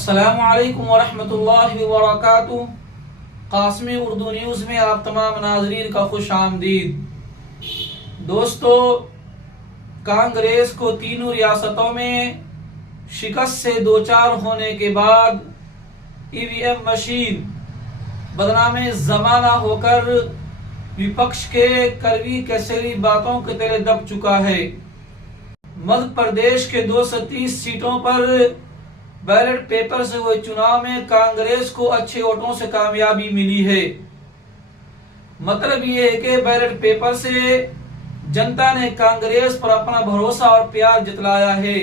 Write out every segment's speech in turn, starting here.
अस्सलामु अलैकुम वरहमतुल्लाहि वबरकातुहू। कासमी उर्दू न्यूज़ में आप तमाम नाज़रीन का खुश आमदीद। दोस्तों, कांग्रेस को तीनों रियासतों में शिकस्त से दो चार होने के बाद ईवीएम मशीन बदनामे ज़माना होकर विपक्ष के कड़वी कसैली बातों के तले दब चुका है। मध्य प्रदेश के 230 सीटों पर बैलेट पेपर से हुए चुनाव में कांग्रेस को अच्छे वोटों से कामयाबी मिली है। मतलब ये है कि बैलेट पेपर से जनता ने कांग्रेस पर अपना भरोसा और प्यार जताया है।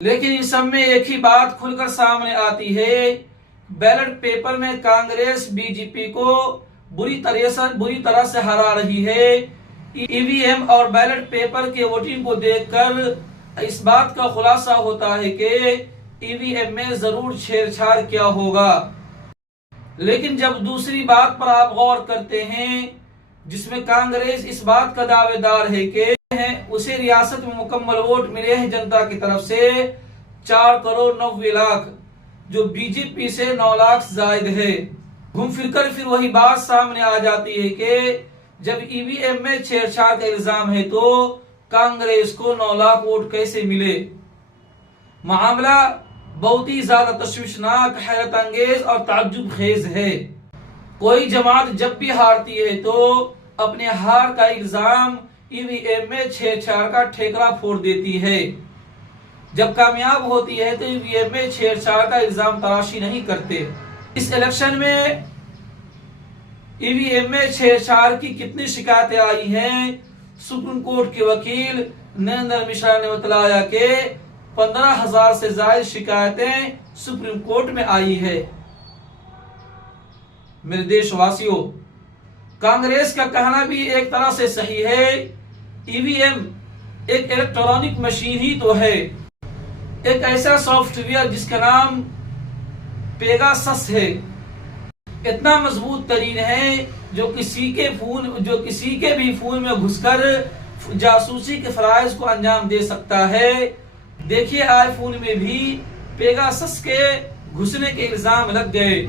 लेकिन इस सब में एक ही बात खुलकर सामने आती है, बैलेट पेपर में कांग्रेस बीजेपी को बुरी तरह से हरा रही है। ईवीएम और बैलेट पेपर के वोटिंग को देखकर इस बात का खुलासा होता है कि ईवीएम में जरूर छेड़छाड़ किया होगा। लेकिन जब दूसरी बात पर आप गौर करते हैं, जिसमें कांग्रेस इस बात का दावेदार है कि उसे रियासत में मुकम्मल वोट मिले हैं जनता की तरफ से 4 करोड़ 90 लाख, जो बीजेपी से 9 लाख जायद है। घूम फिरकर फिर वही बात सामने आ जाती है कि जब ईवीएम में छेड़छाड़ का इल्जाम है तो कांग्रेस को 9 लाख वोट कैसे मिले। मामला बहुत ही ज्यादा तशवीशनाक, हैरत अंगेज और ताज्जुब खेज है। कोई जमात जब भी हारती है तो अपने हार का इल्जाम ईवीएम में छेड़छाड़ का ठेकरा फोड़ देती है। जब कामयाब होती है तो ईवीएम में छेड़छाड़ का इल्जाम तराशी नहीं करते। इस इलेक्शन में ईवीएम में छेड़छाड़ की कितनी शिकायतें आई हैं, सुप्रीम कोर्ट के वकील नरेंद्र मिश्रा ने बताया कि 15,000 से ज्यादा शिकायतें सुप्रीम कोर्ट में आई है। मेरे देशवासियों, कांग्रेस का कहना भी एक तरह से सही है। ईवीएम एक इलेक्ट्रॉनिक मशीन ही तो है, एक ऐसा सॉफ्टवेयर जिसका नाम पेगासस है। इतना मजबूत तरीन है जो किसी के भी फोन में घुसकर जासूसी के फराइज को अंजाम दे सकता है। देखिए, आईफोन में भी पेगासस के घुसने के इल्जाम लग गए।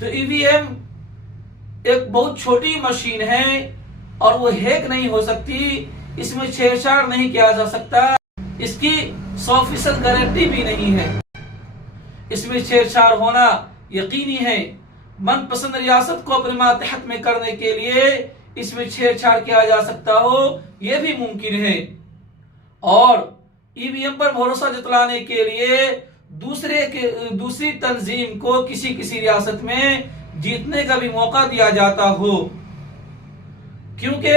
तो ईवीएम एक बहुत छोटी मशीन है और वो हैक नहीं हो सकती, इसमें छेड़छाड़ नहीं किया जा सकता, इसकी 100% गारंटी भी नहीं है। इसमें छेड़छाड़ होना यकीनी है। मनपसंद रियासत को अपने मातहत में करने के लिए इसमें छेड़छाड़ किया जा सकता हो, यह भी मुमकिन है। और ईवीएम पर भरोसा जताने के लिए दूसरी तंजीम को किसी रियासत में जीतने का भी मौका दिया जाता हो, क्योंकि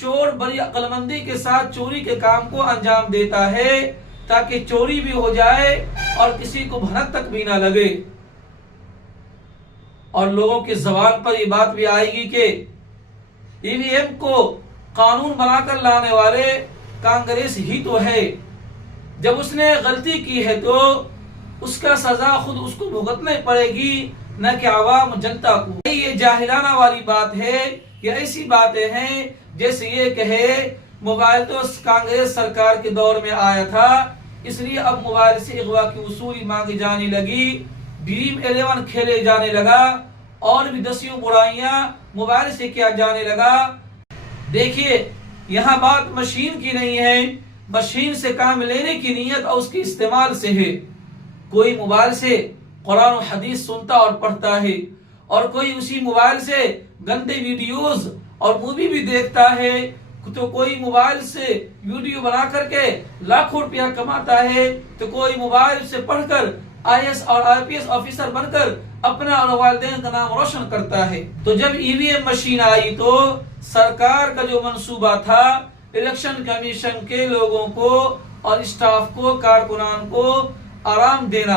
चोर बड़ी अक्लमंदी के साथ चोरी के काम को अंजाम देता है ताकि चोरी भी हो जाए और किसी को भनक तक भी ना लगे। और लोगों की जबान पर यह बात भी आएगी कि ईवीएम को कानून बनाकर लाने वाले कांग्रेस ही तो है। जब उसने गलती की है तो उसका सजा खुद उसको भुगतनी पड़ेगी, न कि आवाम जनता को। ये जाहिलाना वाली बात है। ये ऐसी बातें हैं जैसे ये कहे मोबाइल तो कांग्रेस सरकार के दौर में आया था, इसलिए अब मोबाइल से अगवा की वसूली मांगी जाने लगी, ड्रीम 11 खेले जाने लगा और भी दसियों बुराइयां मोबाइल से किया जाने लगा। देखिए, यहाँ बात मशीन की नहीं है, मशीन से काम लेने की नीयत और उसके इस्तेमाल से है। कोई मोबाइल से कुरान और हदीस सुनता और पढ़ता है और कोई उसी मोबाइल से गंदे वीडियोस और मूवी भी देखता है, तो कोई मोबाइल से वीडियो बना करके लाखों रुपया कमाता है, तो कोई मोबाइल से पढ़कर आईएएस और आईपीएस ऑफिसर बनकर अपना और वालिदैन का नाम रोशन करता है। तो जब ईवीएम मशीन आई तो सरकार का जो मंसूबा था इलेक्शन कमीशन के लोगों को और स्टाफ को, कारकुनान को आराम देना,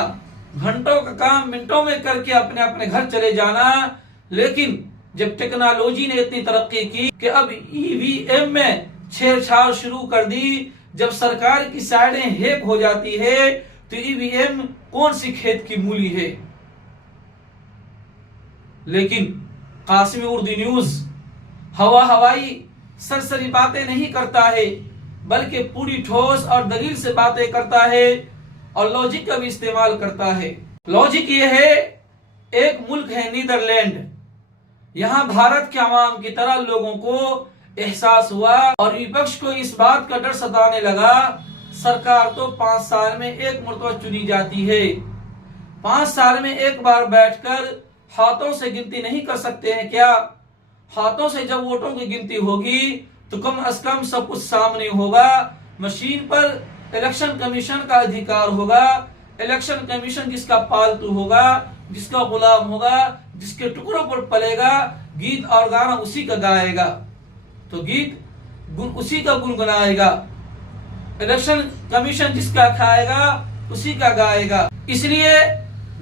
घंटों का काम मिनटों में करके अपने अपने घर चले जाना। लेकिन जब टेक्नोलॉजी ने इतनी तरक्की की कि अब ईवीएम में छेड़छाड़ शुरू कर दी, जब सरकार की साइडें हैक हो जाती है तो ईवीएम कौन सी खेत की मूली है। लेकिन कासमी उर्दू न्यूज हवाई सरसरी बातें नहीं करता है, बल्कि पूरी ठोस और दलील से बातें करता है। और लॉजिक का भी इस्तेमाल करता है। लॉजिक ये है, एक मुल्क है नीदरलैंड, यहाँ भारत के अवाम की तरह लोगों को एहसास हुआ और विपक्ष को इस बात का डर सताने लगा, सरकार तो 5 साल में एक मरतबा चुनी जाती है, 5 साल में एक बार बैठकर हाथों से गिनती नहीं कर सकते हैं क्या? हाथों से जब वोटों की गिनती होगी तो कम से कम सब कुछ सामने होगा, मशीन पर इलेक्शन कमीशन का अधिकार होगा, इलेक्शन कमीशन जिसका पालतू होगा, जिसका गुलाम होगा, जिसके टुकड़ों पर पलेगा, गीत और गाना उसी का गाएगा, तो गीत उसी का गुनगुनाएगा, इलेक्शन कमीशन जिसका खाएगा उसी का गाएगा। इसलिए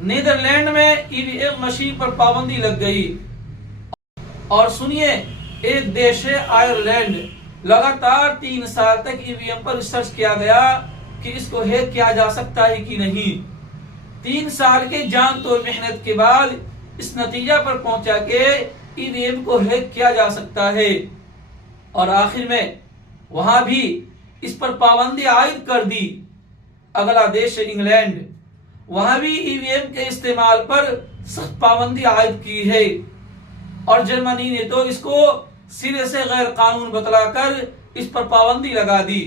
नीदरलैंड में ईवीएम मशीन पर पाबंदी लग गई। और सुनिए, एक देश है आयरलैंड, लगातार 3 साल तक ईवीएम पर रिसर्च किया गया कि इसको हैक किया जा सकता है कि नहीं। 3 साल के जान तो मेहनत के बाद इस नतीजा पर पहुंचा कि ईवीएम को हैक किया जा सकता है। और आखिर में वहां भी इस पर पाबंदी आयद कर दी। अगला देश है इंग्लैंड, वहां भी ईवीएम के इस्तेमाल पर सख्त पाबंदी आयद की है। और जर्मनी ने तो इसको सिरे से गैर कानून बतलाकर इस पर पाबंदी लगा दी।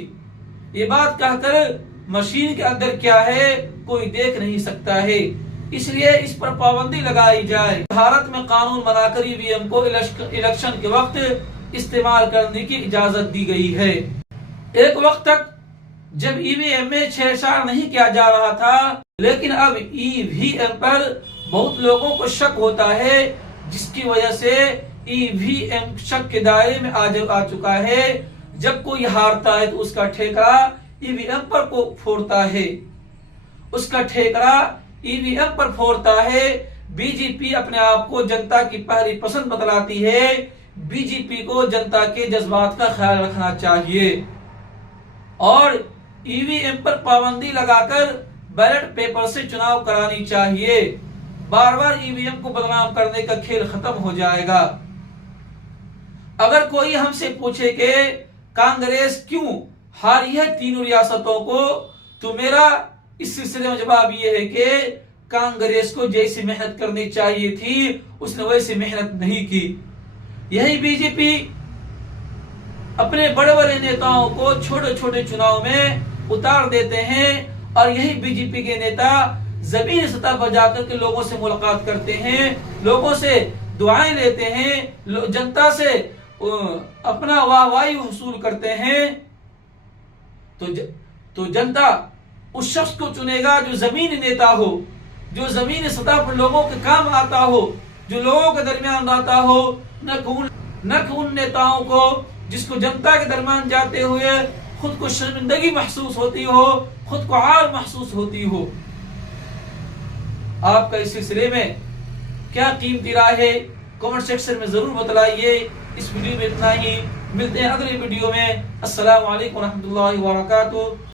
ये बात कहकर मशीन के अंदर क्या है कोई देख नहीं सकता है, इसलिए इस पर पाबंदी लगाई जाए। भारत में कानून बनाकर ईवीएम को इलेक्शन के वक्त इस्तेमाल करने की इजाजत दी गई है। एक वक्त तक जब ईवीएम में छेड़छाड़ नहीं किया जा रहा था, लेकिन अब ईवीएम पर बहुत लोगों को शक होता है, जिसकी वजह से ईवीएम शक के दायरे में आ चुका है। जब कोई हारता है तो उसका ठेका ईवीएम पर को फोड़ता है, उसका ठेका ईवीएम पर फोड़ता है। बीजेपी अपने आप को जनता की पहली पसंद बतलाती है। बीजेपी को जनता के जज्बात का ख्याल रखना चाहिए और ईवीएम पर पाबंदी लगाकर बैलेट पेपर से चुनाव करानी चाहिए। बार बार ईवीएम को बदनाम करने का खेल खत्म हो जाएगा। अगर कोई हमसे पूछे कि कांग्रेस क्यों हारी है 3 रियासतों को, तो मेरा इस सिलसिले में जवाब यह है कि कांग्रेस को जैसी मेहनत करनी चाहिए थी उसने वैसी मेहनत नहीं की। यही बीजेपी अपने बड़े बड़े नेताओं को छोटे छोटे चुनाव में उतार देते हैं और यही बीजेपी के नेता जमीनी सतह पर जाकर के लोगों से मुलाकात करते हैं, लोगों से दुआएं लेते हैं, जनता से अपना वाहवाही वसूल करते हैं। तो जनता उस शख्स को चुनेगा जो जमीनी नेता हो, जो जमीनी सतह पर लोगों के काम आता हो, जो लोगों के दरमियान रहता हो, न उन नेताओं को जिसको जनता के दरमियान जाते हुए खुद को शर्मिंदगी महसूस होती हो, खुद को आर महसूस होती हो। आपका इस सिलसिले में क्या कीमती राय है कमेंट सेक्शन में जरूर बतलाइए। इस वीडियो में इतना ही, मिलते हैं अगले वीडियो में। अस्सलाम वालेकुम रहमतुल्लाहि व बरकातुहू।